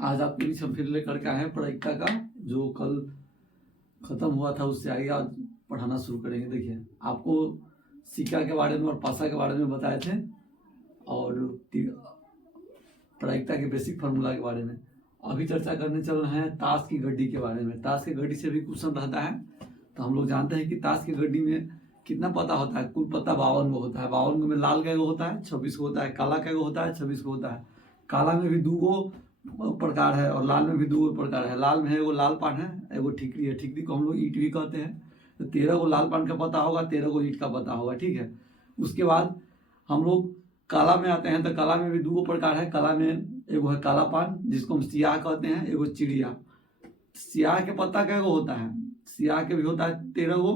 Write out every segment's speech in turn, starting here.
आज आपके बीच हम फिर लेकर के आए हैं प्रायिकता का, जो कल खत्म हुआ था उससे आगे आज पढ़ाना शुरू करेंगे। देखिए, आपको सिक्का के बारे में और पासा के बारे में बताए थे और प्रायिकता के बेसिक फार्मूला के बारे में। अभी चर्चा करने चल रहे हैं ताश की गड्डी के बारे में। ताश की गड्डी से भी क्वेश्चन रहता है, तो हम लोग जानते हैं कि ताश की गड्डी में कितना पत्ता होता है। कुल पत्ता 52 गो होता है। 52 गो में लाल का एगो होता है, 26 को होता है। काला का एगो होता है, 26 को होता है। काला में भी 2 गो प्रकार है और लाल में भी 2 गो प्रकार है। लाल में एगो लाल पान है, एगो ठीकरी है। ठीकरी को हम लोग ईंट भी कहते हैं। तो 13 गो लाल पान का पत्ता होगा, 13 गो ईंट का पत्ता होगा, ठीक है। उसके बाद हम लोग काला में आते हैं, तो काला में भी 2 गो प्रकार है। काला में एगो है काला पान, जिसको हम सियाह कहते हैं, एगो चिड़िया। सियाह के पत्ता का एगो होता है, सियाह के भी होता है 13 गो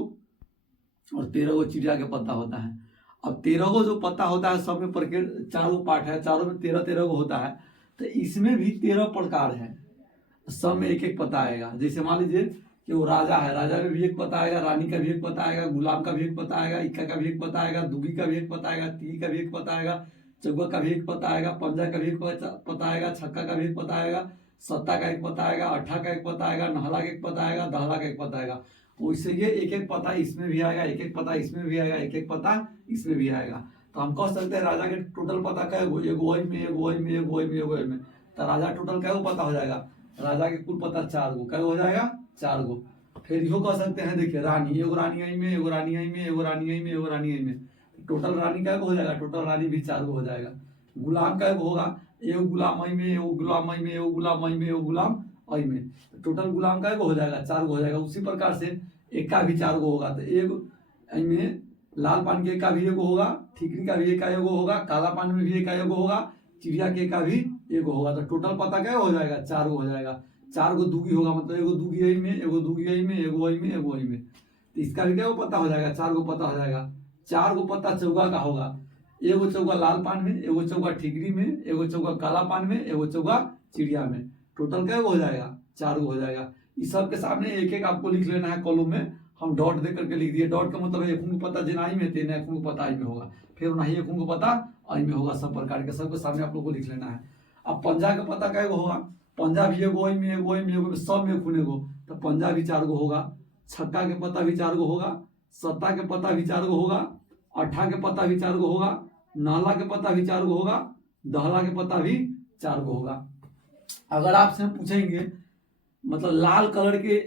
और 13 गो चिड़िया के पत्ता होता है। अब 13 गो जो पत्ता होता है सब में प्रकार 4 गो पार्ट है, चारों में 13 गो होता है। तो इसमें भी 13 प्रकार है, सब में एक एक पत्ता आएगा। जैसे मान लीजिए कि वो राजा है, राजा में भी एक पत्ता आएगा, रानी का भी एक पत्ता आएगा, गुलाब का भी एक पत्ता आएगा, इक्का का भी एक पत्ता आएगा, दुगी का भी एक पत्ता आएगा, तीली का भी एक पत्ता आएगा, चौका का भी एक पत्ता आएगा, पंजा का भी एक पत्ता आएगा, छक्का का भी एक पत्ता आएगा, सत्ता का एक पत्ता आएगा, अट्ठा का एक पत्ता आएगा, नहला का एक पत्ता आएगा, दहला का एक पत्ता आएगा। वैसे ये एक एक पत्ता इसमें भी आएगा, एक एक पत्ता इसमें भी आएगा, एक एक पत्ता इसमें भी आएगा। तो हम कह सकते हैं राजा के टोटल पत्ता क्या है, एगो वही में, एगो वही में, एगो वही में, एगो वही में। तो राजा टोटल क्या पता हो जाएगा, राजा के कुल पता 4 गो, क्या हो जाएगा 4 गो। फिर यो कह सकते हैं, देखिए रानी, एगो रानी आई में, एगो रानी आई में, एगो रानी आई में, एगो रानी आई में। टोटल रानी का हो जाएगा, टोटल रानी भी 4 गो हो जाएगा। गुलाम का होगा, एगो गुलाम आई में, एगो गुलाम आई में, एगो गुलाम आई में, एगो गुलाम आई में। टोटल गुलाम का हो जाएगा 4 गो हो जाएगा। उसी प्रकार से एक का भी 4 गो होगा। तो एगो आई में लाल पान के का भी एगो होगा, ठीकरी का भी एक एगो होगा, काला पान में भी एक एगो होगा, चिड़िया के का भी एगो होगा। तो टोटल पता क्या हो जाएगा 4 गो हो जाएगा। 4 गो दूगी होगा, मतलब एगो दूगी आई में, एगो दूगी आई में, एगो आई में, एगो आई में। तो इसका भी क्या पता हो जाएगा, 4 गो पता हो जाएगा। 4 गो पता चौका का होगा, एगो चौका लाल पान में, एगो चौका ठीकरी में, एगो चौका काला पान में, एगो चौका चिड़िया में। टोटल क्या हो जाएगा 4 गो हो जाएगा। इस सब के सामने एक एक आपको लिख लेना है कॉलम में। हम डॉट दे करके लिख दिए। डॉट का मतलब एक को पता जिनाई में थे, एक को पता आई में होगा, फिर नहीं एक को पता आई में होगा। सब प्रकार के सबके सामने आप लोग को लिख लेना है। अब पंजा का पता क्या होगा, पंजा भी एगो आई में, एगो आई में, एगो सब में खून एगो। तो पंजा भी 4 गो होगा। छक्का के पता भी 4 गो होगा, सत्ता के पता भी 4 गो होगा, अट्ठा के पता भी 4 गो होगा, नाला के पता भी 4 गो होगा, दहला के पता भी 4 गो होगा। अगर आपसे हम पूछेंगे मतलब लाल कलर के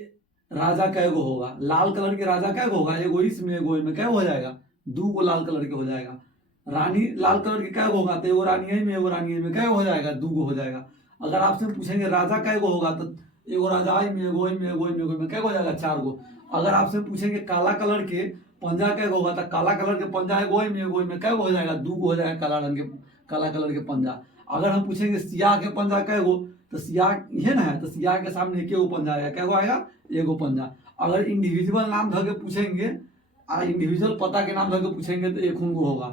राजा कै गो होगा, लाल कलर के राजा कै गो होगा, एगो इसमें एगो में क्या हो जाएगा 2 गो लाल कलर के हो जाएगा। रानी लाल कलर के क्या होगा, तो एगो रानी में, एगो रानी में क्या हो जाएगा 2 गो हो जाएगा। अगर आपसे पूछेंगे राजा कै गो होगा, तो एगो राजा आई में, एगो में, एगो में क्या हो जाएगा 4 गो। अगर आपसे पूछेंगे काला कलर के पंजा कै गो होगा, तो काला कलर के पंजा एगो में क्या हो जाएगा 2 गो हो जाएगा काला रंग के, काला कलर के पंजा। अगर हम पूछेंगे सियाह के पंजा कै गो, तो सियाह ये ना है, तो सियाह के सामने एक पंजा आएगा, क्या आएगा एगो पंजा। अगर इंडिविजुअल नाम धर के पूछेंगे, इंडिविजुअल पता के नाम धर के पूछेंगे तो एक गो होगा।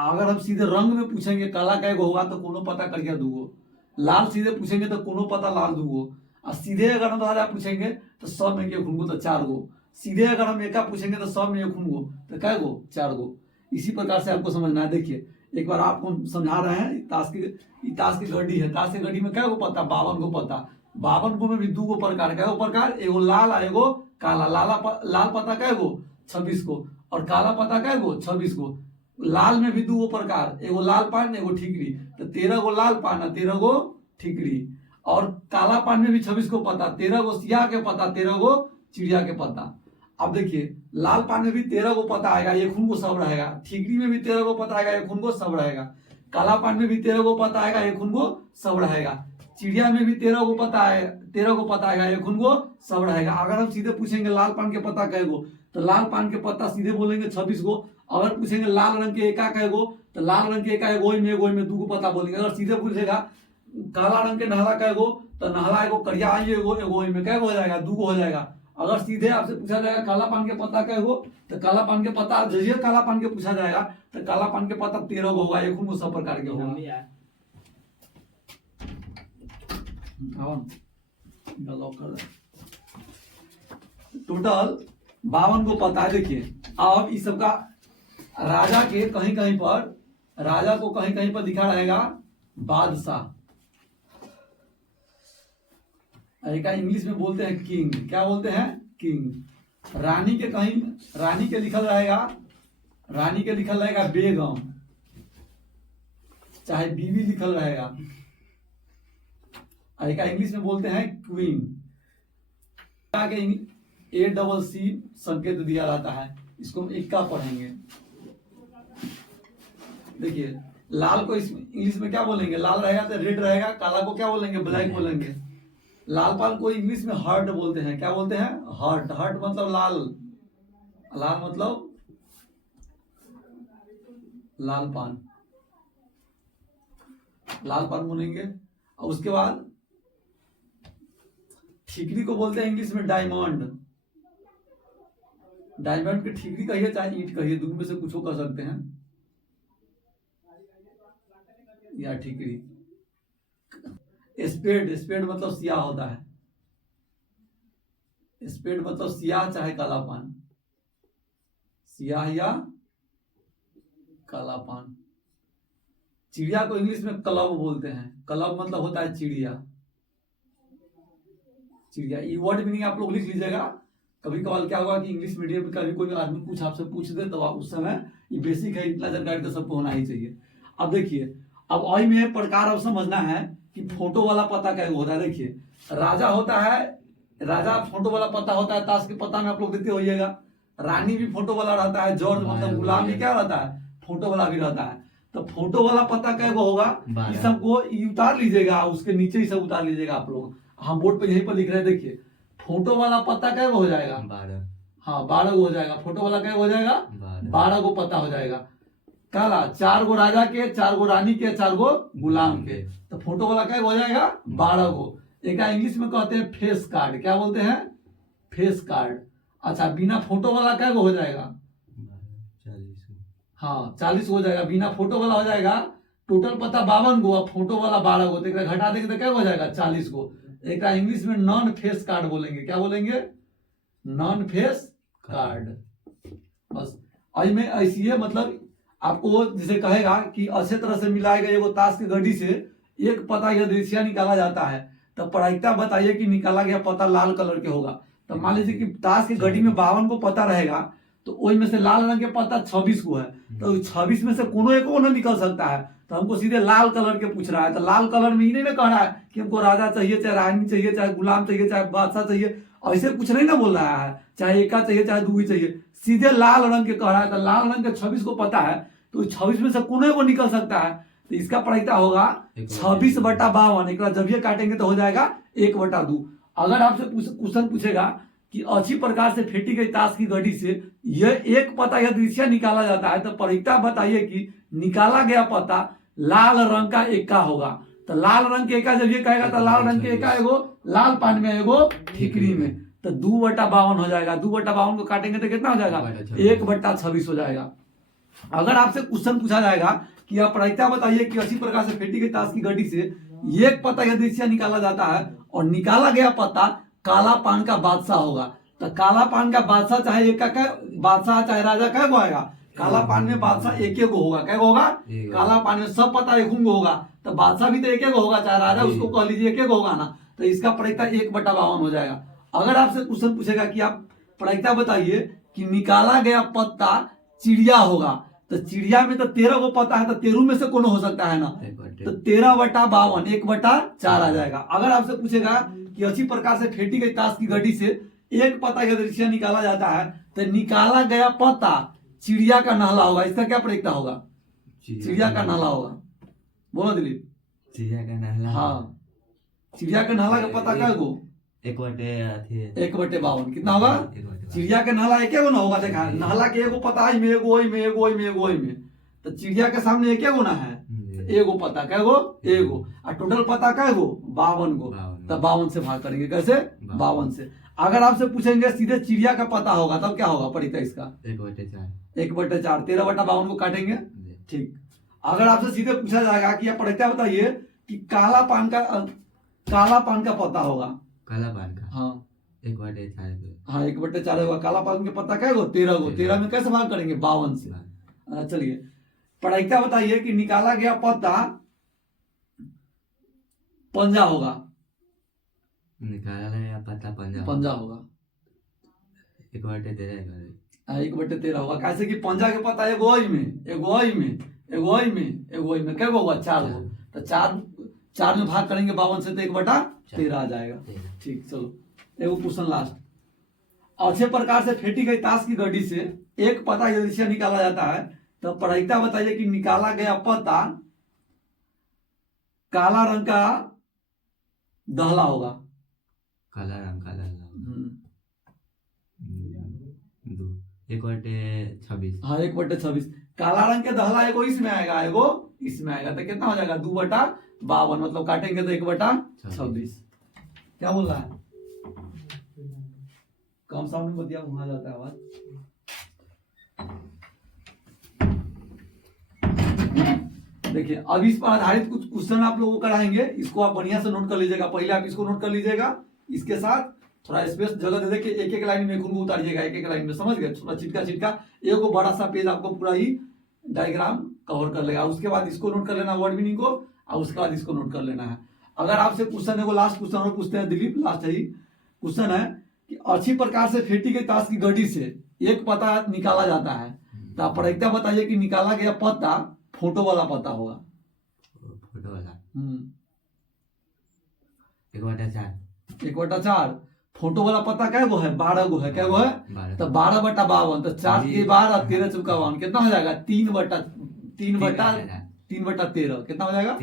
अगर हम सीधे रंग में पूछेंगे काला का एगो होगा, तो कोनो पता कर गया 2 गो। लाल सीधे पूछेंगे तो कोनो पता लाल 2 गो। और सीधे अगर हम राजा पूछेंगे तो सब में एक गो, तो 4 गो। सीधे अगर हम एका पूछेंगे तो सब में एक गो, तो क्या गो 4 गो। इसी प्रकार से आपको समझना है। देखिए एक बार आपको समझा रहे हैं, ताश की गड्डी है। ताश की गड्डी में क्या गो पता 52 गो पता। 52 गो में भी 2 गो प्रकार, क्या गो प्रकार, एगो लाल और एगो काला। लाल पता क्या गो 26 को, और काला पता क्या गो 26 को। लाल में भी 2 गो प्रकार, एगो लाल पान, एगो ठीकरी। तो 13 गो लाल पान और 13 गो ठीकरी। और काला पान में भी 26 को पता, 13 गो सियाह के पता, 13 गो चिड़िया के पता। अब देखिए लाल पान में भी 13 गो पता आएगा, एक खून को सब रहेगा। ठीकरी में भी 13 गो पता आएगा, एक खून को सब रहेगा। काला पान में भी 13 गो पता आएगा, एक खून को सब रहेगा। चिड़िया में भी 13 गो पता है, 13 गो पता आएगा, एक खून को सब रहेगा। अगर हम सीधे पूछेंगे लाल पान के पता कै गो, तो लाल पान के पता सीधे बोलेंगे 26 गो। अगर पूछेंगे लाल रंग के एका कै गो, तो लाल रंग के एका एगो में 2 गो पता बोलेंगे। अगर सीधे पूछेगा काला रंग के नहला कै गो, तो नहला एगो करिया आई एगो में क्या हो जाएगा 2 गो हो जाएगा। अगर सीधे आपसे पूछा जाएगा काला पान के पता क्या हो, तो काला पान के पता जैसे काला पान के पूछा जाएगा, तो काला पान के पता 13 गो होगा, एक सब प्रकार के होगा। टोटल 52 को पता है। देखिए अब इस सबका राजा के कहीं कहीं पर, राजा को कहीं कहीं पर दिखा रहेगा बादशाह, एक इंग्लिश में बोलते हैं किंग, क्या बोलते हैं? किंग। रानी के कहीं रानी के लिखल रहेगा बेगम, चाहे बीवी लिखल रहेगा। एक इंग्लिश में बोलते हैं क्वीन, ACC संकेत दिया रहता है, इसको हम इक्का पढ़ेंगे। देखिए लाल को इंग्लिश में क्या बोलेंगे? लाल रहेगा तो रेड रहेगा, काला को क्या बोलेंगे? ब्लैक बोलेंगे। लाल पान को इंग्लिश में हर्ट बोलते हैं, क्या बोलते हैं? हर्ट। हर्ट मतलब लाल, लाल मतलब लाल पान, लाल पान बोलेंगे। और उसके बाद ठीकरी को बोलते हैं इंग्लिश में डायमंड। डायमंड की ठीकरी कहिए चाहे ईंट कहिए, दोनों में से कुछ कर सकते हैं, या ठीकरी। स्पेड, स्पेड मतलब सियाह होता है, स्पेड मतलब सियाह चाहे काला पान, सियाह या काला पान। चिड़िया को इंग्लिश में क्लब बोलते हैं, क्लब मतलब होता है चिड़िया। चिड़िया ये वर्ड मीनिंग आप लोग लिख लीजिएगा। कभी कभार क्या होगा कि इंग्लिश मीडियम का भी कोई आदमी कुछ आपसे पूछ दे तो आप उस समय, ये बेसिक है, इतना जानकारी तो सबको होना ही चाहिए। अब देखिए, अब आई में प्रकार अब समझना है कि फोटो वाला पता क्या होता है। देखिए राजा होता है, राजा फोटो वाला पता होता है, ताश के पता में आप लोग देते होइएगा। रानी भी फोटो वाला रहता है, जॉर्ज मतलब गुलाम भी क्या रहता है? फोटो वाला भी रहता है। तो फोटो वाला पता क्या होगा? इस सबको उतार लीजिएगा, उसके नीचे ही सब उतार लीजिएगा आप लोग। हम बोर्ड पे यहीं पर लिख रहे हैं। देखिए फोटो वाला पता क्या हो जाएगा? 12। हाँ 12 हो जाएगा। फोटो वाला क्या हो जाएगा? 12 को पता हो जाएगा। काला 4 गो राजा के, 4 गो रानी के, 4 गो गुलाम के, तो फोटो वाला क्या हो जाएगा? 12 गो। एक इंग्लिश में कहते हैं फेस कार्ड, क्या बोलते हैं? Face card. अच्छा बिना फोटो वाला क्या हो जाएगा? 40। हाँ 40 हो जाएगा, बिना फोटो वाला हो जाएगा। टोटल पता 52 गो, अब फोटो वाला 12 गो, तो घटा देंगे तो क्या हो जाएगा? 40 गो। एक इंग्लिश में नॉन फेस कार्ड बोलेंगे, क्या बोलेंगे? Non face card. बस आई में ऐसी है, मतलब आपको जिसे कहेगा कि अच्छे तरह से मिलाएगा एगो ताश की गड्डी से एक पता या दृश्य निकाला जाता है, तब प्रायिकता बताइए कि निकाला गया पता लाल कलर के होगा। तो मान लीजिए कि ताश की गड्डी में 52 को पता रहेगा, तो वही में से लाल रंग के पता 26 को है, तो 26 में से कोनो एक ना निकल सकता है। तो हमको सीधे लाल कलर के पूछ रहा है, तो लाल कलर में ही नहीं ना कह रहा है कि हमको राजा चाहिए, चाहे रानी चाहिए, चाहे गुलाम चाहिए, चाहे बादशाह चाहिए, ऐसे कुछ नहीं ना बोल रहा है, चाहे एका चाहिए चाहे दूगी चाहिए, सीधे लाल रंग के कह रहा है। तो लाल रंग के 26 को पता है, तो 26 में से कोनो को निकल सकता है। तो इसका प्रायिकता होगा 26/52। एक जब ये काटेंगे तो हो जाएगा 1/2। अगर आपसे क्वेश्चन पूछेगा कि अच्छी प्रकार से फेंटी गई ताश की गड्डी से यह एक पता या दृश्य निकाला जाता है, तो प्रायिकता बताइए कि निकाला गया पता लाल रंग का एका होगा। तो लाल रंग के एका जब ये कहेगा तो लाल रंग के एका एगो लाल पान में, एगो ठीकरी में, तो 2/52 हो जाएगा। 2/52 को काटेंगे तो कितना हो जाएगा? 1/26 हो जाएगा। अगर आपसे क्वेश्चन पूछा जाएगा कि आप प्रायिकता बताइए कि अच्छी प्रकार से फेंटी गई ताश की गड्डी से एक पता या दृश्य निकाला जाता है, और निकाला गया पता काला पान का बादशाह होगा, तो काला पान का बादशाह चाहे एक का बादशाह चाहे राजा क्या को आएगा? काला पान में बादशाह एक गो होगा, क्या होगा? काला पान में सब पता एक होगा, तो बादशाह भी तो एक होगा, चाहे राजा उसको कह लीजिए एक होगा ना, तो इसका प्रायिकता 1/52 हो जाएगा। अगर आपसे क्वेश्चन पूछेगा कि आप प्रायिकता बताइए कि निकाला गया पत्ता चिड़िया होगा, तो चिड़िया में तो 13 को पता है, तो 13 में से कौन हो सकता है ना, तो 13/52 1/4 आ जाएगा। अगर आपसे पूछेगा कि अच्छी प्रकार से फेंटी गई ताश की गड्डी से एक पता या दृश्य निकाला जाता है, तो निकाला गया पता चिड़िया का नहला होगा, इसका क्या प्रायिकता होगा? चिड़िया का नहला होगा। बोलो दिलीप। चिड़िया का नहला। हाँ चिड़िया के नहला का पता क्या गो? 1/52 कितना होगा? चिड़िया के नहला एक गो ना होगा। देखा नहला के एगो पता है, में एगो में एगो में एगो में, तो चिड़िया के सामने एक गो ना है, एगो पता क्या गो? एगो। और टोटल पता क्या गो? 52 गो। तो 52 से भाग करेंगे, कैसे? 52 से। अगर आपसे पूछेंगे सीधे चिड़िया का पता होगा, तब क्या होगा प्रायिकता इसका? 1/4। 13/52 को काटेंगे, ठीक। अगर आपसे सीधे पूछा जाएगा कि आप प्रायिकता बताइए कि काला पान का पता होगा, काला पान का, हाँ 1/4। हाँ 1/4 होगा। काला पान के पत्ता क्या गो? 13 गो। 13 में कैसे भाग करेंगे? 52 से। चलिए प्रायिकता बताइए कि निकाला गया पत्ता पंजा होगा, निकाला या पता पंजा पंजा होगा। 1/13 1/13 होगा। कैसे कि पंजा के पता एगो ई में, एगो ई में, एगो ई में, एगो ई में, क्या होगा? 4 गो। तो 4 में भाग करेंगे 52 से, तो 1/13 आ जाएगा। ठीक, चलो एगो क्वेश्चन लास्ट। अच्छे प्रकार से फेंटी गई ताश की गड्डी से एक पता यदि निकाला जाता है तो प्रायिकता बताइए कि निकाला गया पता काला रंग का दहला होगा। काला रंग का दहला 1/26। हाँ, 1/26। काला रंग के दहला एगो इसमें आएगा, एगो इसमें आएगा, तो कितना हो जाएगा? 2/52। मतलब काटेंगे तो 1/26। क्या बोल रहा है? कम साउंड में बतिया, वहां जाता है आवाज। देखिए, अब इस पर आधारित कुछ क्वेश्चन आप लोगों को कराएंगे। इसको आप बढ़िया से नोट कर लीजिएगा। पहले आप इसको नोट कर लीजिएगा, इसके साथ थोड़ा स्पेस जगह दे देके एक एक लाइन में खून को उतारिएगा, एक एक लाइन में, समझ गए? थोड़ा चिटका चिटका एक बड़ा सा पेज आपको पूरा ही डायग्राम कवर कर लेगा। उसके बाद इसको नोट कर लेना, वर्ड मीनिंग को, और उसके बाद इसको नोट कर लेना है। अगर आपसे क्वेश्चन है, लास्ट क्वेश्चन और पूछते हैं दिलीप, लास्ट है ही क्वेश्चन है कि अच्छी प्रकार से फेंटी गई ताश की गड्डी से एक पता निकाला जाता है, तो आप प्रायिकता बताइए कि निकाला गया पता फोटो वाला पता होगा। फोटो वाला 1/4। 1/4। फोटो वाला पता क्या गो है? 12 गो है। क्या गो है? 12। तो 12/52। तो 4 के 12, 13 × 52 कितना हो जाएगा? 3/13। कितना हो जाएगा?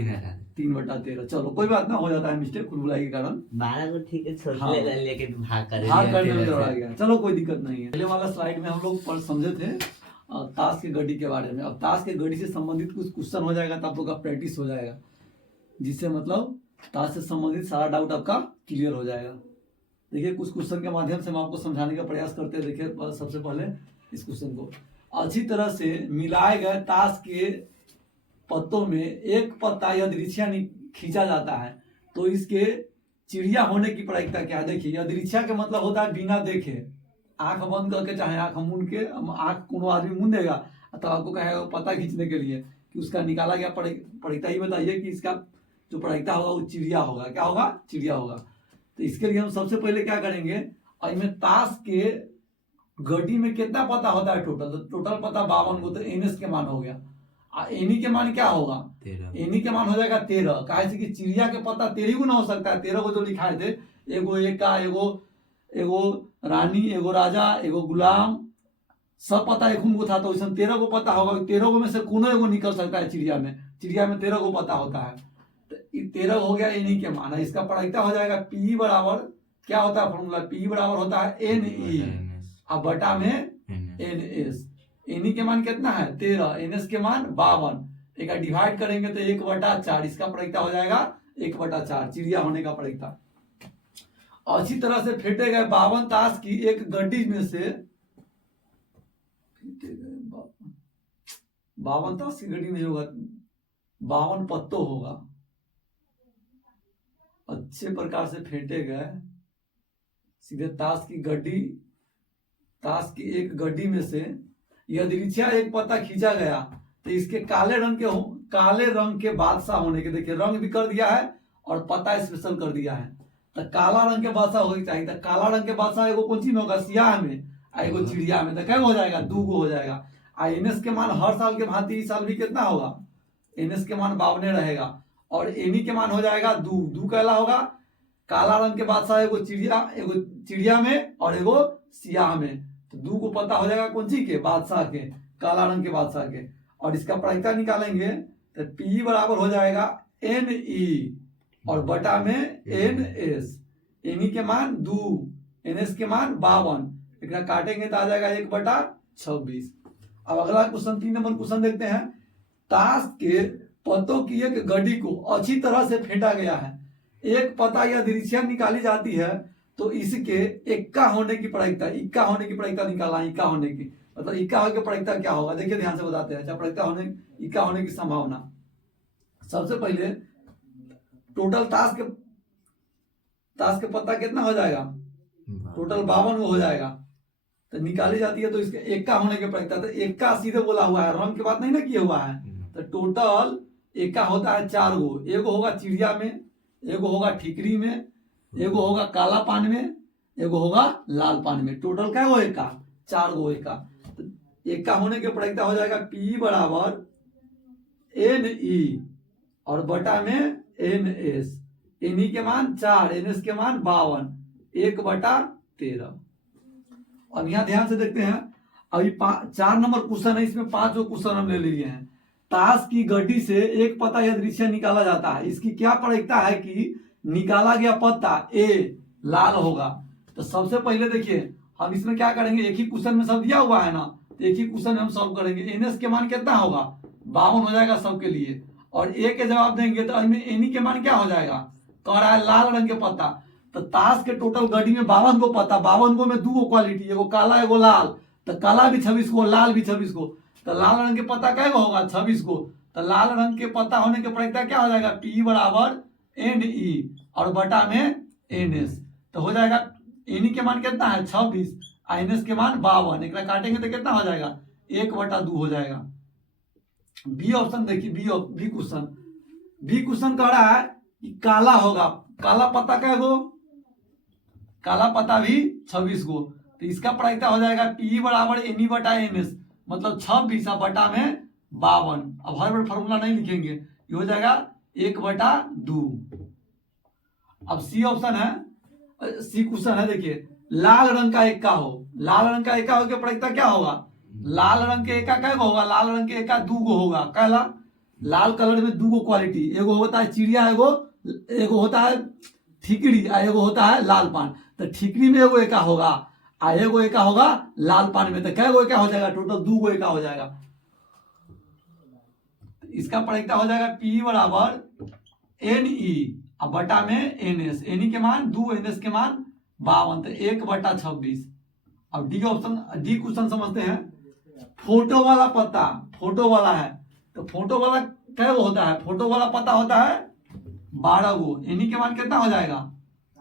3/13। चलो कोई बात ना, हो जाता है मिस्टेक खुलबुलाई के कारण। 12 को ठीक है, सोच हाँ। ले, लेकिन भाग करने में दौड़ा गया। चलो कोई दिक्कत नहीं है। पहले वाला स्लाइड में हम लोग पर समझे थे ताश की गड्डी के बारे में। अब ताश की गड्डी से संबंधित कुछ क्वेश्चन हो जाएगा, तो आप लोग का प्रैक्टिस हो जाएगा, जिससे मतलब ताश से संबंधित सारा डाउट आपका क्लियर हो जाएगा। देखिए, कुछ क्वेश्चन के माध्यम से हम आपको समझाने का प्रयास करते हैं। देखिए, सबसे पहले इस क्वेश्चन को, अच्छी तरह से मिलाए गए ताश के पत्तों में एक पत्ता यदृच्छा खींचा जाता है, तो इसके चिड़िया होने की प्रायिकता क्या है? देखिए, यदृच्छा के मतलब होता है बिना देखे, आंख बंद करके, चाहे आंख मूंद के, आंख कोनो आदमी मूंद देगा तो आपको कहेगा पत्ता खींचने के लिए कि उसका निकाला गया प्रायिकता ही बताइए कि इसका जो प्रायिकता होगा वो चिड़िया होगा। क्या होगा? चिड़िया होगा। तो इसके लिए हम सबसे पहले क्या करेंगे, इसमें ताश के गड्डी में कितना पता होता है टोटल? तो टोटल पता 52 को, तो एनएस के मान हो गया। एनी के मान क्या होगा? 13। एनी के मान हो जाएगा 13। कहे कि चिड़िया के पता 13 गुना हो सकता है। 13 को जो लिखाए थे, एगो एका, एगो रानी, एगो राजा, एगो गुलाम, सब पता एक को था, तो इसमें 13 को पता होगा। 13 में से कोनो एगो निकल सकता है चिड़िया में। चिड़िया में 13 को पता होता है, तो 13 हो गया एनी के मान। इसका प्रायिकता हो जाएगा पी बराबर, क्या होता है फॉर्मूला? पी बराबर होता है एन ई, अब बटा में एन एस। एनी के मान कितना है? 13। एन एस के मान 52। एक डिवाइड करेंगे तो 1/4। इसका प्रायिकता हो जाएगा 1/4, चिड़िया होने का प्रायिकता। अच्छी तरह से फेंटे गए 52 ताश की एक गड्डी में से, 52 ताश की गड्डी नहीं होगा, 52 पत्तों होगा। अच्छे प्रकार से फेंटे गए सीधे ताश की गड्डी, ताश की एक गड्डी में से यदृच्छा एक पत्ता खींचा गया, तो इसके काले रंग के बादशाह होने के, देखिए रंग भी कर दिया है और पत्ता स्पेशल कर दिया है, तो काला रंग के बादशाह होगी चाहिए। तो काला रंग के बादशाह एगो कौन सी में होगा? सियाह में, एगो चिड़िया में। तो क्या हो जाएगा? 2 गो हो जाएगा। एनएस के मान हर साल के भांति इस साल भी कितना होगा? एनएस के मान 52 रहेगा, और एनी के मान हो जाएगा 2 कहला होगा। काला रंग के बादशाह एगो चिड़िया में और एगो सियाह में, तो 2 को पता हो जाएगा कौन सी के? बादशाह के, काला रंग के बादशाह के। और इसका प्रायिकता निकालेंगे तो पी बराबर हो जाएगा एन ई और बटा में एन एस। एनी के मान 2, एन एस के मान 52। एक काटेंगे तो आ जाएगा 1/26। अब अगला क्वेश्चन 3 नंबर क्वेश्चन देखते हैं। ताश के पत्तों की एक गड्डी को अच्छी तरह से फेंटा गया है, एक पता या दृश्य निकाली जाती है, तो इसके इक्का होने की प्रायिकता, इक्का होने की प्रायिकता निकाला। इक्का होने की मतलब इक्का होने की प्रायिकता क्या होगा? देखिए ध्यान से बताते हैं। प्रायिकता इक्का होने की संभावना, सबसे पहले टोटल ताश के पत्ता कितना हो जाएगा? टोटल 52 हो जाएगा, तो निकाली जाती है, तो इसके इक्का होने की प्रायिकता, तो इक्का सीधे बोला हुआ है, रंग की बात नहीं ना किया हुआ है। तो टोटल इक्का होता है 4 गो। एगो होगा चिड़िया में, एगो होगा ठीकरी में, एगो होगा काला पान में, एगो होगा लाल पान में। टोटल क्या गो एका, 4 गो एका। तो एका होने के प्रायिकता हो जाएगा P बराबर NE और बटा में NS। NE के मान 4, NS के मान 52, 1/13। अब यहाँ ध्यान से देखते हैं, अभी 4 नंबर क्वेश्चन है, इसमें 5 क्वेश्चन हम ले लिए हैं। ताश की गड्डी से एक पत्ता यादृच्छिक निकाला जाता है, इसकी क्या प्रायिकता है कि निकाला गया पत्ता A लाल होगा। तो सबसे पहले देखिए हम इसमें क्या करेंगे, एक ही क्वेश्चन में सब दिया हुआ है ना, तो एक ही क्वेश्चन में हम सॉल्व करेंगे। NS के मान कितना होगा, 52 हो जाएगा सबके लिए, और A के जवाब देंगे तो इसमें NE के मान क्या हो जाएगा, कह रहा है लाल रंग के पत्ता। तो ताश के टोटल गड्डी में 52 गो पत्ता, 52 गो में 2 गो क्वालिटी, एगो काला एगो लाल, तो काला भी 26 गो, लाल भी 26 गो, तो लाल रंग के पत्ता क्या होगा, 26 गो। तो लाल रंग के पत्ता होने के प्रायिकता क्या हो जाएगा, P बराबर NE और बटा में NS। तो हो जाएगा NE के मान कितना है 26, NS के मान 52, एक काटेंगे तो कितना हो जाएगा 1/2 हो जाएगा। बी ऑप्शन देखिए, बी क्वेश्चन कह रहा है कि काला होगा, काला पत्ता क्या गो, काला पत्ता भी 26 गो। तो इसका प्रायिकता हो जाएगा P बराबर NE बटा NS, मतलब 26 बटा में 52। अब हर बार फॉर्मूला नहीं लिखेंगे, ये हो जाएगा 1/2। अब सी ऑप्शन है, सी क्वेश्चन है, देखिए लाल रंग का एका हो, लाल रंग का एका हो के प्रायिकता क्या होगा, लाल रंग के एका क्या होगा, लाल रंग के एका 2 गो होगा। कहला लाल कलर में 2 गो क्वालिटी, एगो होता है चिड़िया, एगो होता है ठिकड़ी, एगो होता है लाल पान। तो ठिकड़ी में एगो एका होगा, एगो एका होगा लाल पान में, तो क्या गो एका हो जाएगा, टोटल 2 गो एका हो जाएगा। इसका प्रायिकता हो जाएगा P बराबर NE अब बटा में NS, NE के मान 2, NS के मान 52, तो 1/26। अब डी ऑप्शन, डी क्वेश्चन समझते हैं। फोटो वाला पत्ता, फोटो वाला है, तो फोटो वाला क्या होता है, फोटो वाला पत्ता होता है 12 गो, NE के मान कितना हो जाएगा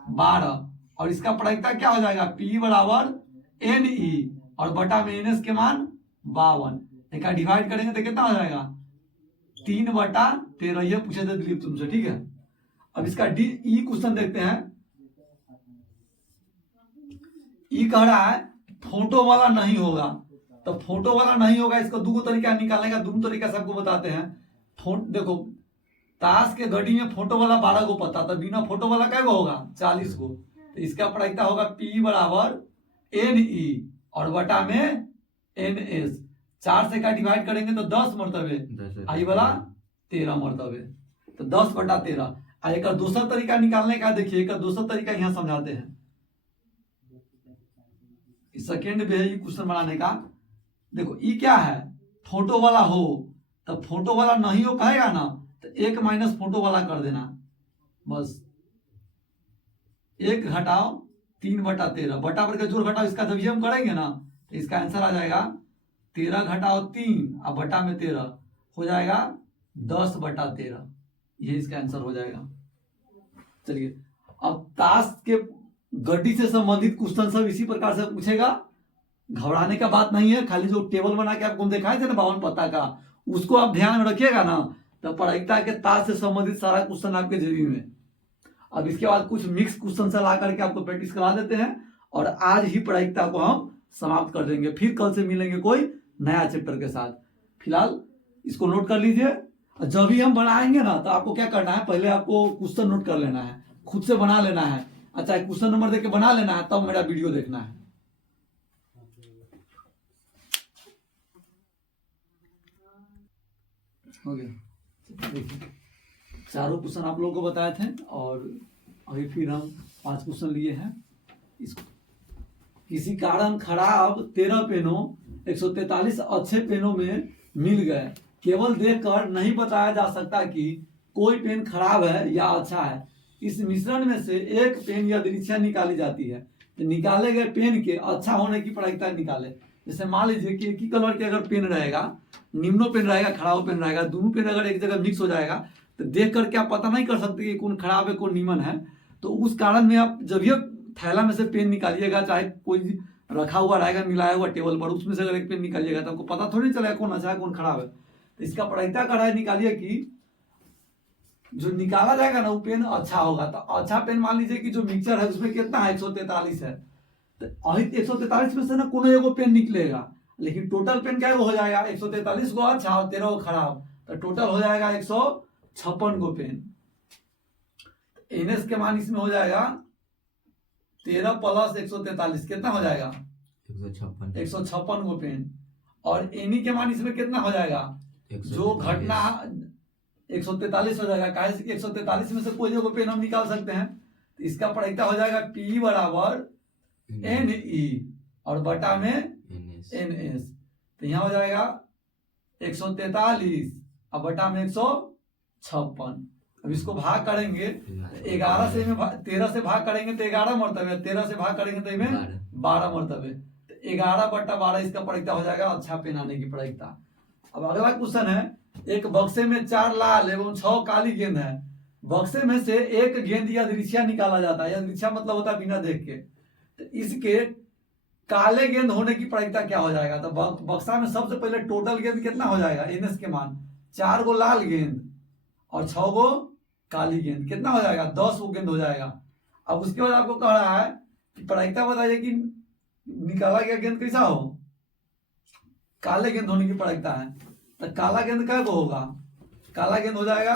12, और इसका प्रायिकता क्या हो जाएगा P बराबर NE और बटा में NS के मान 52, एक डिवाइड करेंगे तो कितना हो जाएगा 3/13। ये पूछे थे दिलीप तुमसे, ठीक है। अब इसका डी ई क्वेश्चन देखते हैं। ई कह रहा है फोटो वाला नहीं होगा, तो फोटो वाला नहीं होगा, इसको 2 तरीका निकालने का, 2 तरीका सबको बताते हैं। देखो ताश के गड्डी में फोटो वाला 12 गो पता, तो बिना फोटो वाला क्या गो होगा 40 गो। तो इसका प्रायिकता होगा P बराबर NE और बटा में NS। 4 से क्या डिवाइड करेंगे तो 10 मरतबे, आई वाला 13 मरतबे, तो 10/13। एक दूसरा तरीका निकालने का देखिए, एक दूसरा तरीका यहाँ समझाते हैं, सेकेंड पे है ये क्वेश्चन बनाने का। देखो ई क्या है, फोटो वाला हो, तो फोटो वाला नहीं हो कहेगा ना, तो 1 माइनस फोटो वाला कर देना, बस 1 घटाओ 3/13, बटा पर के जोड़ घटाओ, इसका जब ये हम करेंगे ना तो इसका आंसर आ जाएगा 13 घटाओ 3 और बटा में 13 हो जाएगा 10/13, ये इसका आंसर हो जाएगा। चलिए अब ताश के गड्डी से संबंधित क्वेश्चन सब इसी प्रकार से पूछेगा, घबराने का बात नहीं है। खाली जो टेबल बना के आपको दिखाए थे ना 52 पत्ता का, उसको आप ध्यान रखिएगा ना, तो प्रायिकता के ताश से संबंधित सारा क्वेश्चन आपके जेबी में। अब इसके बाद कुछ मिक्स क्वेश्चन से ला करके आपको प्रैक्टिस करा देते हैं, और आज ही प्रायिकता को हम समाप्त कर देंगे। फिर कल से मिलेंगे कोई नया चैप्टर के साथ। फिलहाल इसको नोट कर लीजिए, जब भी हम बनाएंगे ना तो आपको क्या करना है, पहले आपको क्वेश्चन नोट कर लेना है, खुद से बना लेना है, अच्छा क्वेश्चन नंबर देके बना लेना है, तब मेरा वीडियो देखना है। हो गया, देखिए चारों क्वेश्चन आप लोगों को बताए थे, और अभी फिर हम 5 क्वेश्चन लिए हैं। इसको किसी कारण खराब 13 पेनों 143 अच्छे पेनों में मिल गए, केवल देखकर नहीं बताया जा सकता कि कोई पेन खराब है या अच्छा है। इस मिश्रण में से एक पेन या दृश्य निकाली जाती है, तो निकाले गए पेन के अच्छा होने की प्रायिकता निकाले। जैसे मान लीजिए कि एक ही कलर के अगर पेन रहेगा, निम्नो पेन रहेगा, खराब पेन रहेगा, दोनों पेन अगर एक जगह मिक्स हो जाएगा तो देख करके आप पता नहीं कर सकते कि कौन खराब है कौन नीमन है। तो उस कारण में आप जब ये थैला में से पेन निकालिएगा, चाहे कोई रखा हुआ रहेगा मिलाया हुआ टेबल पर, उसमें से अगर एक पेन निकालिएगा तो आपको पता थोड़ी चलेगा कौन अच्छा है कौन खराब है। तो इसका प्रायिकता का राय निकालिए कि जो निकाला जाएगा ना वो पेन अच्छा होगा। तो अच्छा पेन मान लीजिए कि जो मिक्सचर है उसमें कितना है 143 है, तो 143 में से ना कोनो एगो पेन निकलेगा, लेकिन टोटल पेन क्या हो जाएगा 143 गो अच्छा और 13 गो खराब, तो टोटल हो जाएगा 156 गो पेन। एनएस के मान इसमें हो जाएगा 13 प्लस 143 कितना हो जाएगा 156 गो पेन। और एनी के मान इसमें कितना हो जाएगा जो घटना 143 हो जाएगा, काहे से कि 143 में से कोई एगो पेन हम निकाल सकते हैं, तो इसका प्रायिकता हो जाएगा पी बराबर एन ई और बटा में एन एस। तो यहाँ हो जाएगा 143 और बटा में 156। अब इसको भाग करेंगे 11 से 13 से भाग करेंगे तो 11 मरतबे, 13 से भाग करेंगे तो इसमें 12 मरतबे, तो 11/12 इसका प्रायिकता हो जाएगा अच्छा पेन आने की प्रायिकता। अब अगला क्वेश्चन है, एक बक्से में 4 लाल एवं 6 काली गेंद है, बक्से में से एक गेंद यादृच्छिया निकाला जाता है, यादृच्छिया मतलब होता है बिना देख के, तो इसके काले गेंद होने की प्रायिकता क्या हो जाएगा। तो बक्सा में सबसे पहले टोटल गेंद कितना हो जाएगा एनएस के मान 4 गो लाल गेंद और 6 गो काली गेंद, कितना हो जाएगा 10 गो गेंद हो जाएगा। अब उसके बाद आपको कह रहा है कि प्रायिकता बताइए कि निकाला गया गेंद कैसा हो, काले गेंद होने की प्रायिकता है। तो काला गेंद कै गो होगा, काला गेंद हो जाएगा,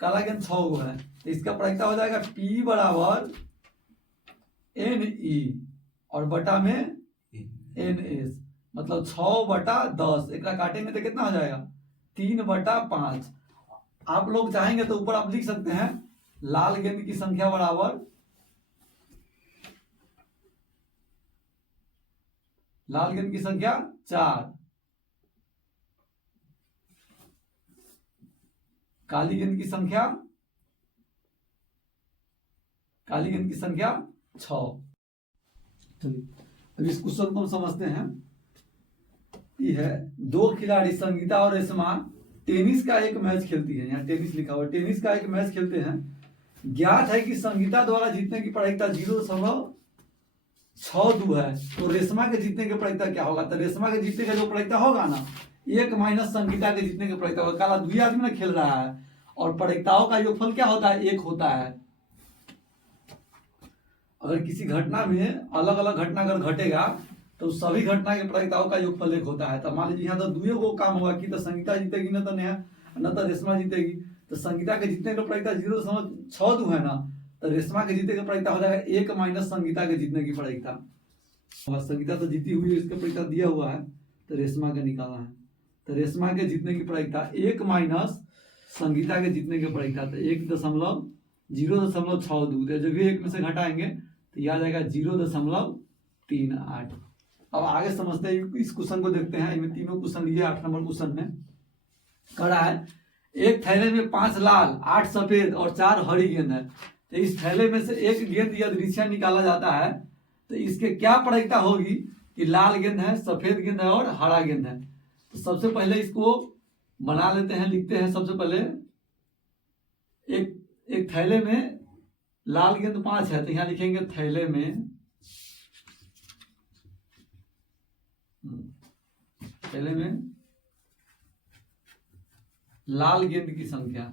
काला गेंद 6 गो है, तो इसका प्रायिकता हो जाएगा P बराबर एन ई और बटा में एन एस, मतलब 6/10। एक काटेंगे तो कितना हो जाएगा 3/5। आप लोग चाहेंगे तो ऊपर आप लिख सकते हैं लाल गेंद की संख्या बराबर, लाल गेंद की संख्या 4, काली गेंद की संख्या 6। चलिए अब इस क्वेश्चन को हम समझते हैं। ये है 2 खिलाड़ी संगीता और रेशमा टेनिस का एक मैच खेलती है, यहाँ टेनिस लिखा हुआ, टेनिस का एक मैच खेलते हैं। ज्ञात है कि संगीता द्वारा जीतने की प्रायिकता 0.62 है, तो रेशमा के जीतने की प्रायिकता क्या होगा। तो रेशमा के जीतने का जो प्रायिकता होगा ना 1 माइनस संगीता के जीतने की प्रायिकता होगा। काला 2 आदमी ना खेल रहा है और प्रायिकताओं का योगफल क्या होता है 1 होता है। अगर किसी घटना में अलग अलग घटना अगर घटेगा तो सभी घटना के प्रायिकताओं का योगफल 1 होता है। तो मान लीजिए यहाँ तो 2 गो काम होगा कि तो संगीता जीतेगी न तो रेशमा जीतेगी, तो संगीता के जीतने का प्रायिकता 0.62 है ना, तो रेशमा के जीतने का प्रायिकता हो जाएगा 1 माइनस संगीता के जीतने की प्रायिकता। संगीता तो जीती हुई है, इसका प्रायिकता दिया हुआ है, तो रेशमा का निकालना है। तो रेशमा के जीतने की प्रायिकता 1 माइनस संगीता के जीतने की प्रायिकता, तो 1.062, तो जब भी 1 में से घटाएंगे तो यह आ जाएगा 0.38। अब आगे समझते हैं, इस क्वेश्चन को देखते हैं। इनमें तीनों क्वेश्चन लिए 8 नंबर क्वेश्चन में कह रहा है एक थैले में 5 लाल 8 सफेद और 4 हरी गेंद है, तो इस थैले में से एक गेंद यादृच्छिया निकाला जाता है, तो इसके क्या प्रायिकता होगी कि लाल गेंद है, सफेद गेंद है और हरा गेंद है। तो सबसे पहले इसको बना लेते हैं, लिखते हैं। सबसे पहले एक थैले में लाल गेंद 5 है, तो यहाँ लिखेंगे थैले में लाल गेंद की संख्या,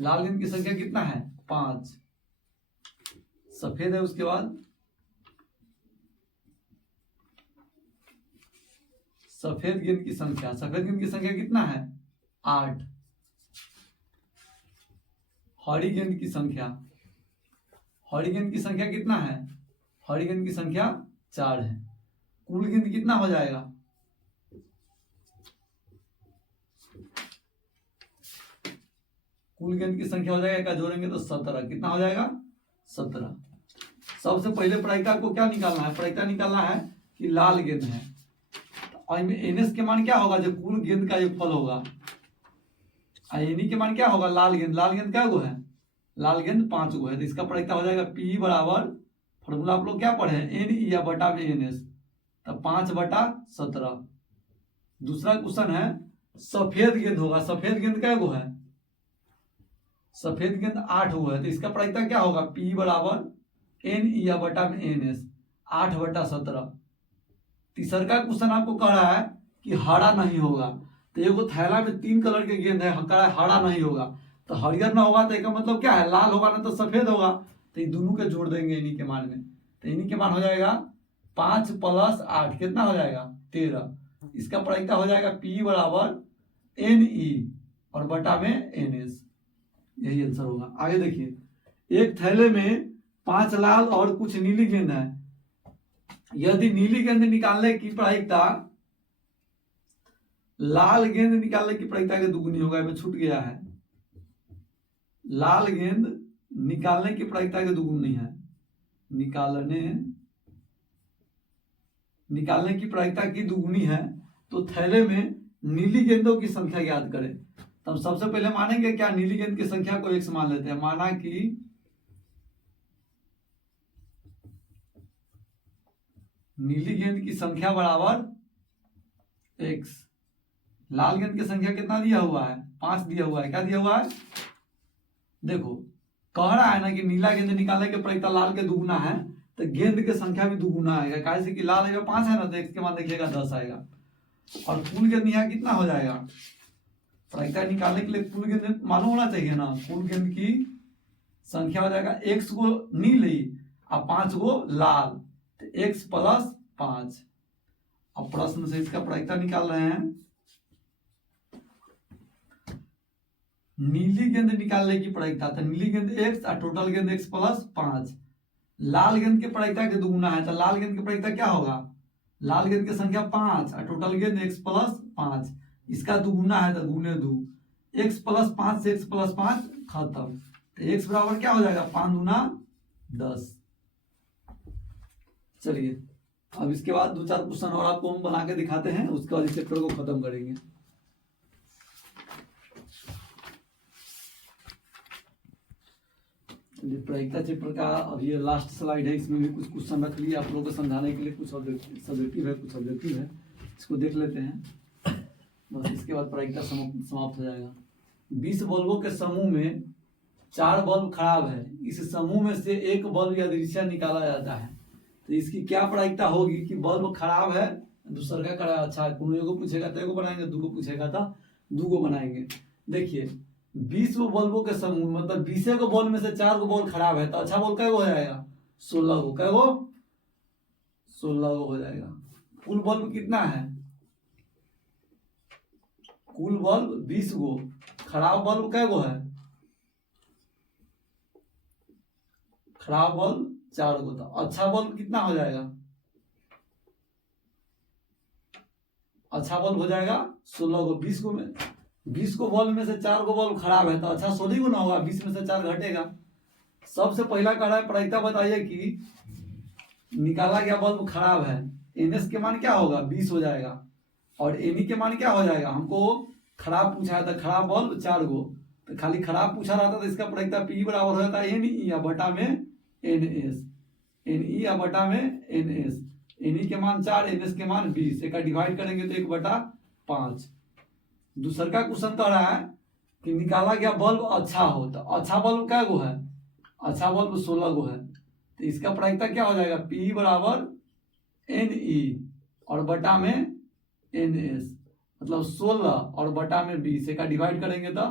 लाल गेंद की संख्या कितना है 5, सफेद है उसके बाद सफेद गेंद की संख्या, सफेद गेंद की संख्या कितना है 8, हरी गेंद की संख्या, हरी गेंद की संख्या कितना है, हरी गेंद की संख्या 4 है। कुल गेंद कितना हो जाएगा, कुल गेंद की संख्या हो जाएगा, क्या जोड़ेंगे तो 17, कितना हो जाएगा 17। सबसे पहले प्रायिकता को क्या निकालना है, प्रायिकता निकालना है कि लाल गेंद है, और एनएस के मान क्या होगा जो कुल गेंद का योगफल होगा, एनी के मान क्या होगा लाल गेंद, लाल गेंद क्या गो है, लाल गेंद 5 गो है, तो इसका प्रायिकता हो जाएगा P बराबर, फॉर्मूला आप लोग क्या पढ़े हैं एन या बटा में एन एस, तो 5/17। दूसरा क्वेश्चन है सफेद गेंद होगा, सफेद गेंद क्या गो है, सफेद गेंद 8 गो है, तो इसका प्रायिकता क्या होगा P बराबर एन या बटा में एन एस 8/17। तीसरा क्वेश्चन आपको कह रहा है कि हरा नहीं होगा, तो एगो थैला में 3 कलर के गेंद है, हरा नहीं होगा, तो हरियर ना होगा तो इसका मतलब क्या है, लाल होगा ना तो सफेद होगा। तो ये दोनों के जोड़ देंगे इन्हीं के मान में, तो इन्हीं के मान हो जाएगा 5 + 8 कितना हो जाएगा 13। इसका प्रायिकता हो जाएगा P बराबर NE और बटा में NS, यही आंसर होगा। आगे देखिए, एक थैले में 5 लाल और कुछ नीली गेंद है। यदि नीली गेंद निकालने की प्रायिकता लाल गेंद निकालने की प्रायिकता के दुगुनी होगा, में छूट गया है, लाल गेंद निकालने की प्रायिकता के दुगुनी है, निकालने की प्रायिकता की दुगुनी है, तो थैले में नीली गेंदों की संख्या याद करें। तो हम सबसे पहले मानेंगे क्या, नीली गेंद की संख्या को x मान लेते हैं। माना कि नीली गेंद की संख्या बराबर x, लाल गेंद की संख्या कितना दिया हुआ है, 5 दिया हुआ है। क्या दिया हुआ है, देखो कह रहा है ना कि नीला गेंद निकालने के प्रायिकता लाल के दुगुना है, तो गेंद की संख्या भी दुगुना आएगा, कैसे कि लाल आएगा 5 है ना, तो x के मान देखिएगा 10 आएगा। और कुल गेंद यहाँ कितना हो जाएगा, प्रायिकता निकालने के लिए कुल गेंद मालूम होना चाहिए ना, कुल गेंद की संख्या हो जाएगा x को नीली और 5 को लाल, तो x + 5। अब प्रश्न से इसका प्रायिकता निकाल रहे हैं। नीली गेंद निकालने की प्रायिकता, तो नीली गेंद x और टोटल गेंद x + 5। लाल गेंद की प्रायिकता के दुगुना है, तो लाल गेंद की प्रायिकता क्या होगा, लाल गेंद की संख्या 5 और टोटल गेंद x + 5, इसका दुगुना है तो गुने 2, x + 5 से x + 5 खत्म, तो x बराबर क्या हो जाएगा 5 × 10। चलिए अब इसके बाद 2-4 क्वेश्चन और आपको हम बना के दिखाते हैं, उसके बाद इस चैप्टर को खत्म करेंगे। प्रायिकता चैप्टर का अब ये लास्ट स्लाइड है, इसमें भी कुछ क्वेश्चन रख लिए आप लोगों को समझाने के लिए, कुछ सब्जेक्टिव है कुछ ऑब्जेक्टिव है, इसको देख लेते हैं बस, इसके बाद प्रायिकता समाप्त हो जाएगा। 20 बल्बों के समूह में 4 बल्ब खराब है, इस समूह में से एक बल्ब या दृश्य निकाला जाता है, तो इसकी क्या प्रायिकता होगी कि बल्ब खराब है, दूसरा का खराब अच्छा है, कोनो एगो पूछेगा तो एगो बनाएंगे, दूगो पूछेगा तो दूगो बनाएंगे। देखिए 20 बल्बों के समूह मतलब 20 को बल्ब में से 4 बल्ब खराब है, तो अच्छा बल्ब क्या हो जाएगा 16 को, क्या वो 16 को हो जाएगा। कुल बल्ब कितना है, कुल बल्ब 20 गो, खराब बल्ब क्या गो है, खराब बल्ब 4 गो, तो अच्छा बल्ब कितना हो जाएगा, अच्छा बल्ब हो जाएगा 16 गो। 20 को बल्ब में से 4 गो बल्ब खराब है, तो अच्छा 16 गो ना होगा, 20 में से 4 घटेगा। सबसे पहला कह रहा है प्रायिकता बताइए कि निकाला गया बल्ब खराब है, NS के मान क्या होगा 20 हो जाएगा, और NE के मान क्या हो जाएगा, हमको खराब पूछा है तो खराब बल्ब 4 गो, तो खाली खराब पूछा रहता तो इसका प्रायिकता P बराबर हो जाता है NE या बटा में NS, NE या बटा में NS। NE के मान 4, NS के मान 20, एक डिवाइड करेंगे तो 1/5। दूसरा का क्वेश्चन कह रहा है कि निकाला गया बल्ब अच्छा हो, तो अच्छा बल्ब क्या गो है, अच्छा बल्ब 16 गो है, तो इसका प्रायिकता क्या हो जाएगा P बराबर NE और बटा में NS, मतलब 16 और बटा में 20, एक डिवाइड करेंगे तो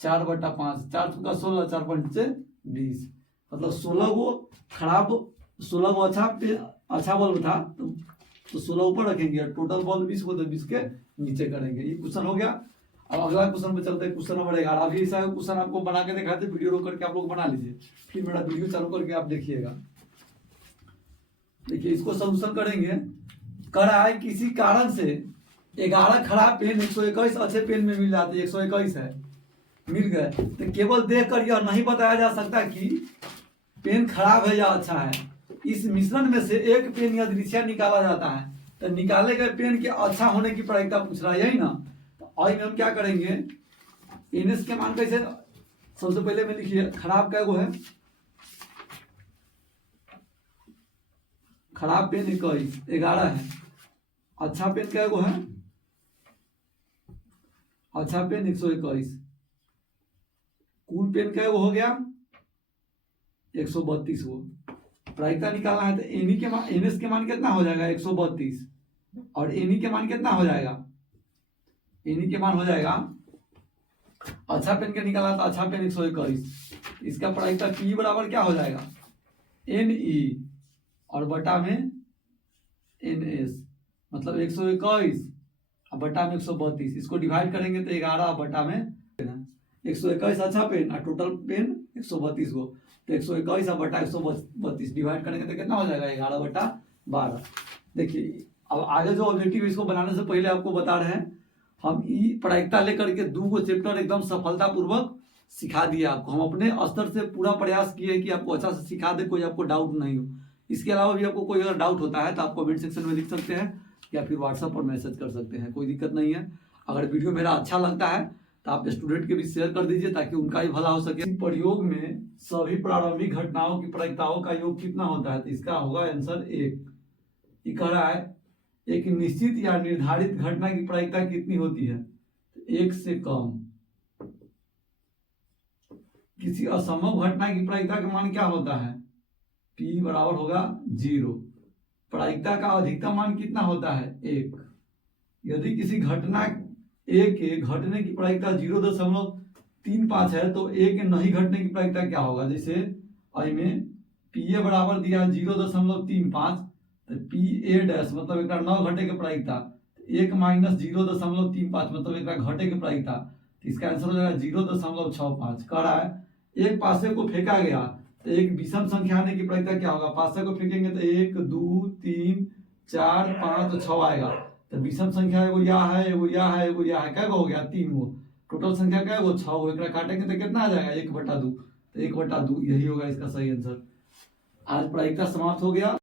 4/5, 4 × 16, 4 × 5 = 20, मतलब 16 गो खराब, 16 गो अच्छा बल्ब था, तो 16 ऊपर रखेंगे और टोटल बल्ब 20 को तो 20 के नीचे करेंगे। ये क्वेश्चन हो गया। अब अगला क्वेश्चन पे चलते हैं, क्वेश्चन नंबर 11। अभी ऐसा क्वेश्चन आपको बना के दिखाते, वीडियो रोक करके आप लोग बना लीजिए, फिर मेरा वीडियो चालू करके आप देखिएगा। देखिए इसको सोल्यूशन करेंगे। कह रहा है किसी कारण से 11 खराब पेन 121 अच्छे पेन में मिल जाते, 121 है मिल गए, तो केवल देखकर यह नहीं बताया जा सकता कि पेन खराब है या अच्छा है। इस मिश्रण में से एक पेन या दृश्य निकाला जाता है, तो निकाले गए पेन के अच्छा होने की प्रायिकता पूछ रहा है, यही ना। तो आई में हम क्या करेंगे, NS के मान कैसे, सबसे पहले में लिखिए खराब क्या गो है, खराब पेन 11 है, अच्छा पेन क्या गो है, अच्छा पेन 121, कुल पेन क्या गो हो गया 132 गो। प्रायिकता निकालना है तो NS के मान कितना हो जाएगा 132 और NE के मान कितना हो जाएगा इन्हीं के मान हो जाएगा। अच्छा पेन के निकाला तो अच्छा पेन 121, इसका प्रायिकता पी बराबर क्या हो जाएगा, एन ई और बटा में एन एस, मतलब 121 और बटा में 132। इसको डिवाइड करेंगे तो 11 बटा में 121 अच्छा पेन और टोटल पेन 132 को, तो 121 और बटा 132 डिवाइड करेंगे तो कितना हो जाएगा, 11 बटा 12। देखिए अब आगे जो ऑब्जेक्टिव इसको बनाने से पहले आपको बता रहे हैं, हम ई प्रायिकता लेकर के 2 चैप्टर एकदम सफलतापूर्वक सिखा दिया आपको। हम अपने स्तर से पूरा प्रयास किए कि आपको अच्छा से सिखा दे, कोई आपको डाउट नहीं हो। इसके अलावा भी आपको कोई अगर डाउट होता है तो आप कमेंट सेक्शन में लिख सकते हैं या फिर व्हाट्सएप पर मैसेज कर सकते हैं, कोई दिक्कत नहीं है। अगर वीडियो मेरा अच्छा लगता है तो आप स्टूडेंट के भी शेयर कर दीजिए ताकि उनका भी भला हो सके। इस प्रयोग में सभी प्रारंभिक घटनाओं की प्रायिकताओं का योग कितना होता है, तो इसका होगा आंसर 1। ये कह रहा है एक निश्चित या निर्धारित घटना की प्रायिकता कितनी होती है, 1 से कम। किसी असंभव घटना की प्रायिकता का मान क्या होता है, P बराबर होगा 0। प्रायिकता का अधिकतम मान कितना होता है, 1। यदि किसी घटना A के घटने की प्रायिकता 0.35 है तो A के नहीं घटने की प्रायिकता क्या होगा। जैसे आई में PA बराबर दिया 0.35, तो PA डैश मतलब एक 9 घटे के प्रायिकता, 1 माइनस 0.35 मतलब एक घटे के प्रायिकता, तो इसका आंसर हो जाएगा 0.65। कह रहा है एक पासे को फेंका गया तो एक विषम संख्या आने की प्रायिकता क्या होगा, पासे को फेंकेंगे तो 1 2 3 4 5 तो 6 आएगा। तो विषम संख्या एगो या है, एगो या है, एगो या है, क्या हो गया 3 गो, टोटल संख्या क्या है वो 6 गो। एक काटेंगे तो कितना आ जाएगा 1/2, तो 1/2 यही होगा इसका सही आंसर। आज प्रायिकता समाप्त हो गया।